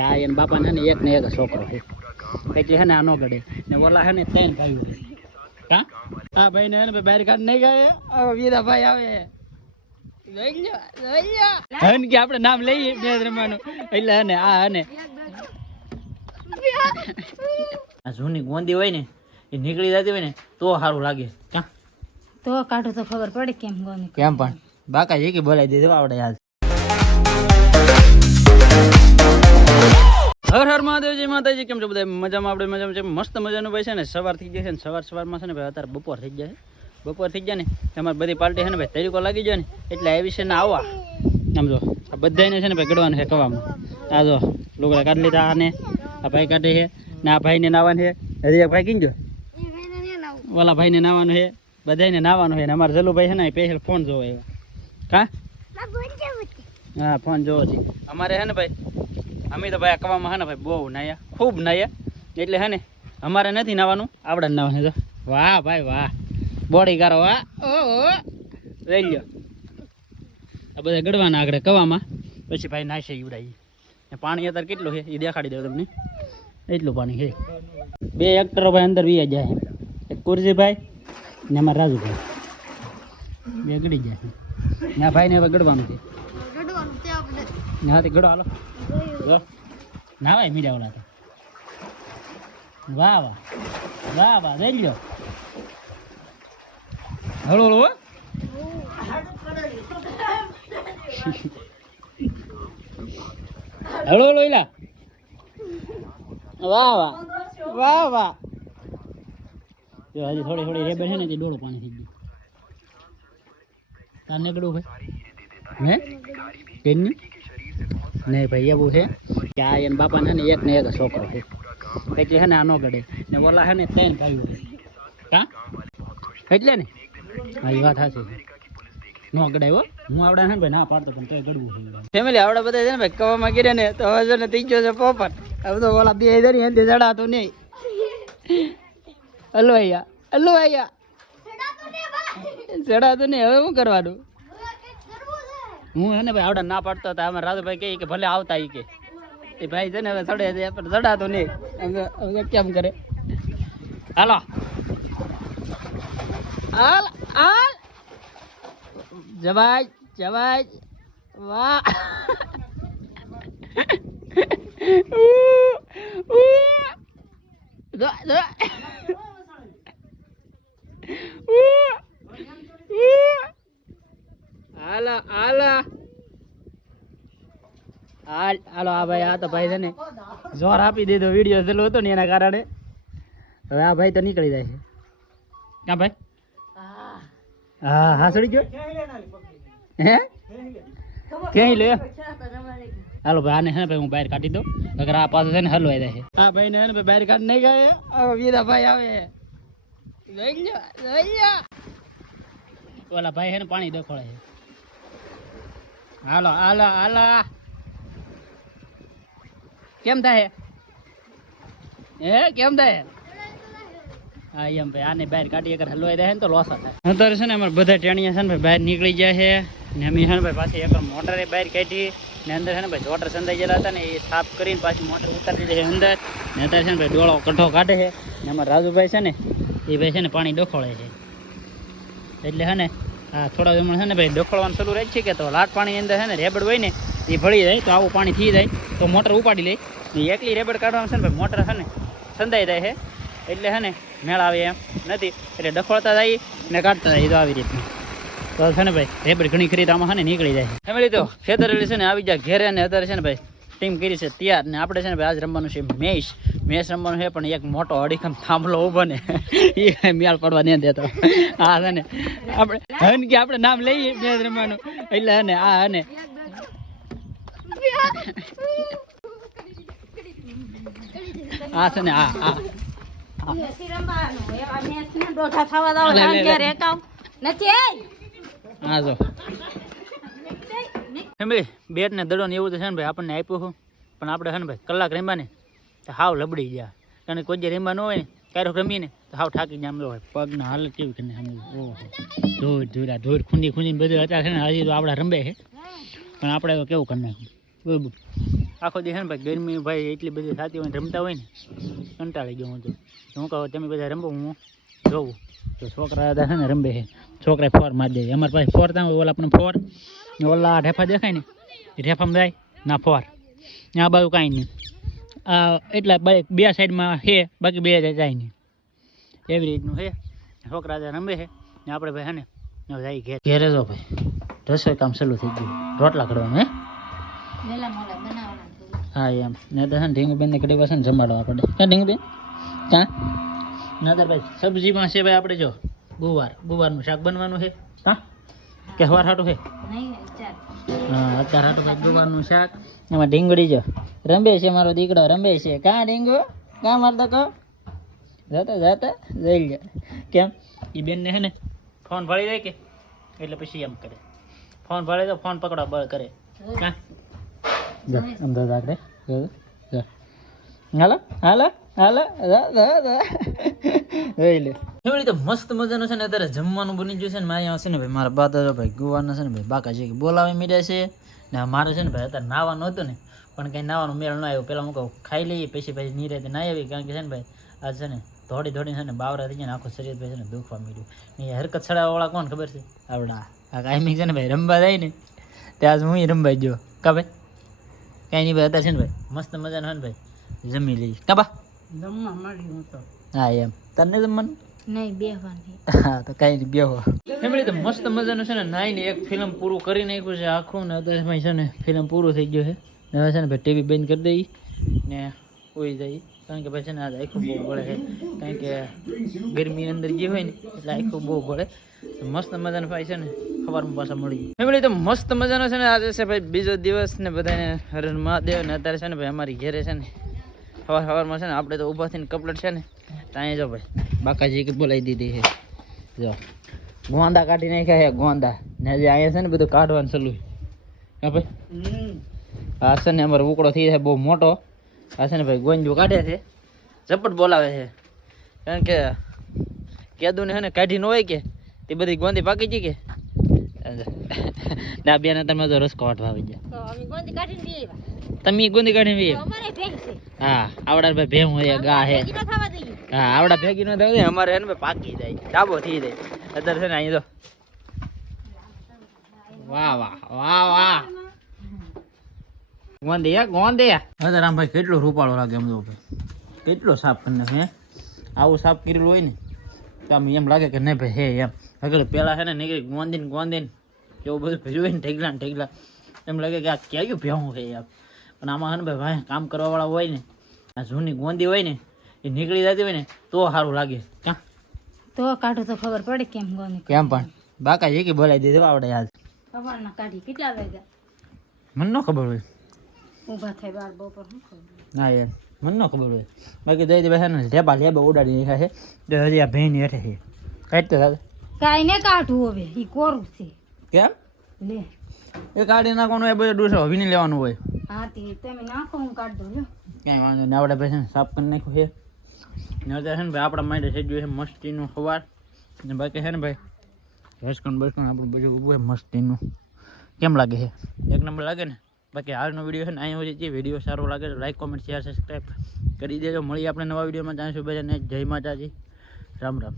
આ એને બાપાને ને એક ને એક છોકરો છે એટલે હે ને આ નો ગડે ને ઓલા હે ને 3 ભાઈઓ છે કા આ ભાઈ ને બહાર કાઢ નહીં ગયા હવે વીરા ભાઈ આવે હન કે આપણે નામ લઈએ મેચ રમવાનું એટલે હે ને આ હે ને આ જૂની ગોંદી હોય ને એ નીકળી જતી હોય ને તો સારું લાગે કા તો કાઢો તો ખબર પડે કેમ ગોની કેમ પણ બાકા જે કે બોલાવી દીધું આવડે યાર હર હર મહાદેવ જય માતાજી કેમ છો બધા મજામાં આપણે મજામાં છે મસ્ત મજાનું ભાઈ છે ને સવાર થઈ જાય છે ને સવારમાં છે ને ભાઈ અત્યારે બપોર થઈ જાય ને તમારી બધી પાર્ટી છે ને ભાઈ તરીકો લાગી જાય ને એટલે આવી છે ને આવવા સમજો આ બધાને છે ને ભાઈ ગડવાનું છે કવામાં આ જો લુગડા કાઢી લીધા આને આ ભાઈ કાઢે છે ને આ ભાઈને નાવાનું છે હજી એક ભાઈ કીજો ઓલા ભાઈને નાવાનું છે બધાને નાવાનું છે ને અમારા જલુભાઈ છે ને સ્પેશિયલ ફોન જોવો એવા કા હા ફોન જોવો છે અમારે છે ને ભાઈ અમે તો ભાઈ કવામાં છે ને ભાઈ બહુ નાયા ખૂબ નાયા એટલે છે ને અમારે નથી નાવાનું આપણે નાવાનું છે વાહ ભાઈ વાહ બોડી કારો વાહ ઓહો લઈ લ્યો આ બધા ગડવાના આગળ કવામાં પછી ભાઈ નાશે ઉડાઈ ને પાણી અત્યારે કેટલું છે એ દેખાડી દઉં તમને એટલું પાણી છે 2 એક્ટરો ભાઈ અંદર વી જાય એક કુરજીભાઈ ને અમારા રાજુભાઈ 2 ગડી જાય ના ભાઈ ને હવે ગડવાનું છે હા તે ગડો હાલો ના ભાઈ મીડા ઓલા તો વાહ વાહ વાહ વાહ લઈ લ્યો હળો હળો હળો હળો એલા વાહ વાહ વાહ વાહ જો હજી થોડી રેબર છે ને તે ડોળું પાણી થઈ ગયું તાર નીકળવું ભાઈ હે કેની નહીં ભાઈ એવું છે કે આ એને બાપાને ને એક છોકરો છે એટલે છે ને આ નો ગડે ને ઓલા છે ને 3 ભાઈઓ છે કા એટલે ને હા એ વાત સાચી નો ગડાય હો હું આવડે છે ને ભાઈ ના પાડતો પણ તોય ગડવું છે ફેમિલી આવડે બધા છે ને ભાઈ કવામાં ગીરે ને તો હવે છે ને થઈ ગયો છે પોપટ હવે તો ઓલા 2 હજાર એથી ચડાતો નહીં હલો અહીંયા ચડાતું નહીં હવે શું કરવાનું હું હે ને ભાઈ આવડા ના પાડતો હતા અમારા રાજુભાઈ કહે કે ભલે આવતા એ કે એ ભાઈ છે ને હવે ચડે છે પણ ચડાતો નહીં હવે કેમ કરે હાલો હાલ હાલ જવાય વાહ હાલો હાલો આ ભાઈ આ તો ભાઈ છે ને જોર આપી દીધો વિડીયો ચાલુ હતો ને એના કારણે હવે આ ભાઈ તો નીકળી જાય છે ક્યાં ભાઈ હા સડી ગયો હે ક્યાંય લે હાલો ભાઈ આને છે ને ભાઈ હું બહાર કાઢી દઉં અગર આ પાછો છે ને હલવાઈ જાય છે આ ભાઈ ને ભાઈ બહાર કાઢી નહીં ગયા હવે વીરા ભાઈ આવે ઓલા ભાઈ છે ને પાણી ડખોળે છે હાલો હાલો હાલો કેમ થાય હે કેમ થાય હા એમ ભાઈ આને બહાર કાઢી અગર હલવાઈ જાય ને તો લોસા થાય અત્યારે છે ને અમારે બધા ટેણીયા છે ને ભાઈ બહાર નીકળી જાય છે ને અમે છે ને ભાઈ પાછી એક મોટરે બહાર કાઢી ને અંદર છે ને ભાઈ જોટર સંધાઈ ગયેલા હતા ને એ સાફ કરીને પાછી મોટર ઉતારી દીધી અંદર ને અત્યારે છે ને ભાઈ ડોળો કઠો કાઢે છે ને અમારા રાજુભાઈ છે ને એ ભાઈ છે ને પાણી ડખોળે છે એટલે છે ને હા થોડા જમણ છે ને ભાઈ ડખોળવાનું શરૂ રહે છે કે તો લાટ પાણીની અંદર છે ને રેબડ હોય ને એ ભળી જાય તો આવું પાણી થઈ જાય તો મોટર ઉપાડી લે એકલી રેબડ કાઢવાનું છે ને ભાઈ મોટર છે ને સંધાઈ જાય છે એટલે છે ને મેળ આવે એમ નથી એટલે ડખોળતા જાય ને કાઢતા જાય તો આવી રીતનું તો છે ને ભાઈ રેબડ ઘણી ખરી આમાં છે ને નીકળી જાય ફેમિલી તો ખેતરેલી છે ને આવી જાય ઘેરે ને અત્યારે છે ને ભાઈ ટીમ કરી છે તૈયાર ને આપણે છે ને ભાઈ આજ રમવાનું છે મેચ રમવાનું છે પણ એક મોટો અડીખમ થાંભલો ઉભો ને એ મેળ પડવા નહીં દેતો હા છે ને આપણે નામ લઈએ મેચ રમવાનું એટલે હે ને આ હે ને આ છે ને આ જો ફેમિલી બેટ ને દડો ને એવું તો છે ને ભાઈ આપણને આપ્યું પણ આપણે છે ને ભાઈ કલાક રમ્યા ને તો હાવ લબડી ગયા કારણ કોઈ જે રમવા ન હોય ને ક્યારેક રમીએ ને તો હાવ થાકી જામ હોય પગના હાલત કેવી કરીને ઓહો ધૂર ખૂંદીને બધું અત્યારે છે ને હજી તો આપણે રમે છે પણ આપણે કેવું કરી નાખ્યું આખો દી છે ને ભાઈ ગરમી ભાઈ એટલી બધી થતી હોય ને રમતા હોય ને કંટાળી ગયો હું તો હું કહું તમે બધા રમો હું જોઉં તો છોકરા હતા છે ને રમે છે છોકરા ફોર મારી દે અમારી પાસે ફોર ત્યાં હોય ઓલા આપણે ફોર ને ઓલા ઢેફા દેખાય ને એ ઢેફામાં જાય ના ફોર આ બાજુ કાંઈ નહીં એટલા બે સાઈડમાં છે બાકી બે જાય નહીં એવી રીતનું છે છોકરા ત્યાં રમે છે ને આપણે ભાઈ હે ને જાય ઘેરે જો ભાઈ રસોઈ કામ ચાલુ થઈ ગયું રોટલા કરવાનું હે હા એમ ને તો છે ને ઢીંગુબેન ને ઘડી પાસે જમાડવા પડે ક્યાં ઢીંગુબેન ક્યાં નાદર ભાઈ સબ્જીમાં છે ભાઈ આપણે જો ગુવારનું શાક બનવાનું છે હા કે સવાર હાટું છે હા અત્યારે હાટું ભાઈ ગુવારનું શાક એમાં ઢીંગડી જો રંબે છે મારો દીકરો રંબે છે કાં ઢીંગો કાં મારતો કહો જાતા જઈ લે કેમ એ બેનને છે ને ફોન ભાળી જાય કે એટલે પછી એમ કરે ફોન ભાળે તો ફોન પકડવા બળ કરે કાં અમદાવાદ આગળ હાલો હાલો હાલો જોઈ લે એવડી તો મસ્ત મજાનું છે ને અત્યારે જમવાનું બની ગયું છે ને મારી છે ને ભાઈ મારા બા તો ભાઈ ગુવારના છે ને ભાઈ બાકા છે કે બોલાવે મીડ્યા છે ને મારે છે ને ભાઈ અત્યારે નાવાનું હતું ને પણ કંઈ નાવાનું મેળ ન આવ્યો પેલા હું કહું ખાઈ લઈએ પછી નીરેતે ના આવી કારણ કે છે ને ભાઈ આ છે ને દોડી છે ને બાવરા થઈ જાય ને આખું શરીર ભાઈ છે ને દુખવા માંડ્યું ને એ હરકત છડાવાળા કોણ ખબર છે આવડા આ કાયમી છે ને ભાઈ રમવા જાય ને ત્યાં હું રમવા ગયો કા ભાઈ કાંઈ નહીં ભાઈ અત્યારે છે ને ભાઈ મસ્ત મજાનું છે ને ભાઈ જમી લઈએ કા બા જમવા માંડી હું તો હા એમ તને જમવાનું નહીં બેહવાની હા તો કાંઈ નહીં બેહો ફેમિલી તો મસ્ત મજાનું છે ને નાઈને એક ફિલ્મ પૂરું કરી નાખ્યું છે આખું ને અત્યારે ભાઈ છે ને ફિલ્મ પૂરું થઈ ગયું છે ને હવે છે ને ભાઈ ટીવી બંધ કરી દઈ ને ઉઈ જઈ કારણ કે ભાઈ છે ને આજે આખું બહુ બળે છે કારણ કે ગરમી અંદર જે હોય ને એટલે આખું બહુ બળે મસ્ત મજાનું ભાઈ છે ને સવારમાં પાછા મળી ફેમિલી તો મસ્ત મજાનો છે ને આજે છે ભાઈ બીજો દિવસ ને બધાને હર મહાદેવ ને અત્યારે છે ને ભાઈ અમારી ઘેરે છે ને સવારમાં છે ને આપણે તો ઊભા થઈને કપલેટ છે ને ત્યાં જો ભાઈ બાકાજી કે બોલાવી દીધી છે જો ગોંદા કાઢી નાખ્યા છે ગોંદા ને હજી અહીંયા છે ને બધું કાઢવાનું ચાલુ હા ભાઈ આ છે ને અમારો ઉકળો થઈ જાય બહુ મોટો આ છે ને ભાઈ ગોંજું કાઢે છે ઝપટ બોલાવે છે કારણ કે કેદુને છે ને કાઢી ન હોય કે તે બધી ગોંદી પાકી ગઈ કે ના બેન તમે તો રસ કાઢવા આવી ગયા તમે ગોંદી કાઢીને હા આવડા ભાઈ ભેમ હોય ગા હે હા આવડા ભેગી ન થાય અમારે એને ભાઈ પાકી જાય ડાબો થઈ જાય અત્યારે છે ને અહીં તો વાહ વાહ વાહ વાહ ગોંદે અત્યારે આમ ભાઈ કેટલો રૂપાળો લાગે એમ તો ભાઈ કેટલો સાફ કરીને હે આવું સાફ કરેલું હોય ને તો આમ એમ લાગે કે નહીં ભાઈ હે એમ આગળ પેલા છે ને નીકળી ગોંદીને એવું બધું ભેજું ને ઠેગલા એમ લાગે કે આ ક્યાં ભેવું છે એમ પણ આમાં છે ને ભાઈ કામ કરવાવાળા હોય ને આ જૂની ગોંદી હોય ને એ નીકળી જતી હોય ને તો સારું લાગે ક્યાં તો કાઢો તો ખબર પડે કેમ ગોની કેમ પણ બાકા જે કે બોલાવી દીધું આવડે યાદ સવારના કાઢી કેટલા વાગ્યા મને ન ખબર હોય ઊભા થાય બાર બપોર શું ખબર ના યાર મને ન ખબર હોય બાકી દઈ દે છે ને લેબા ઉડાડી નાખ્યા છે તો હજી આ ભેંની હેઠે છે કાઢતો દાદા કાંઈ ને કાઢવું હવે એ કોરું છે કેમ લે એ કાઢી નાખવાનું એ બધું ડૂસો હવીને લેવાનું હોય હા તે તમે નાખો હું કાઢ દઉં લો ક્યાંય વાંધો નહીં આવડે ભાઈ છે ને સાફ કરી નાખ્યું છે ને અત્યારે છે ને ભાઈ આપણા માટે થઈ ગયું છે મસ્તીનું સવાર ને બાકી છે ને ભાઈ રસકણ બસકણ આપણું બીજું ઊભું છે મસ્તીનું કેમ લાગે છે એક નંબર લાગે ને બાકી આજનો વિડીયો છે ને અહીંયા સુધી જે વિડીયો સારો લાગે તો લાઈક કોમેન્ટ શેર સબસ્ક્રાઈબ કરી દેજો મળીએ આપણે નવા વિડીયોમાં ત્યાં સુધી બધાને જય માતાજી રામ રામ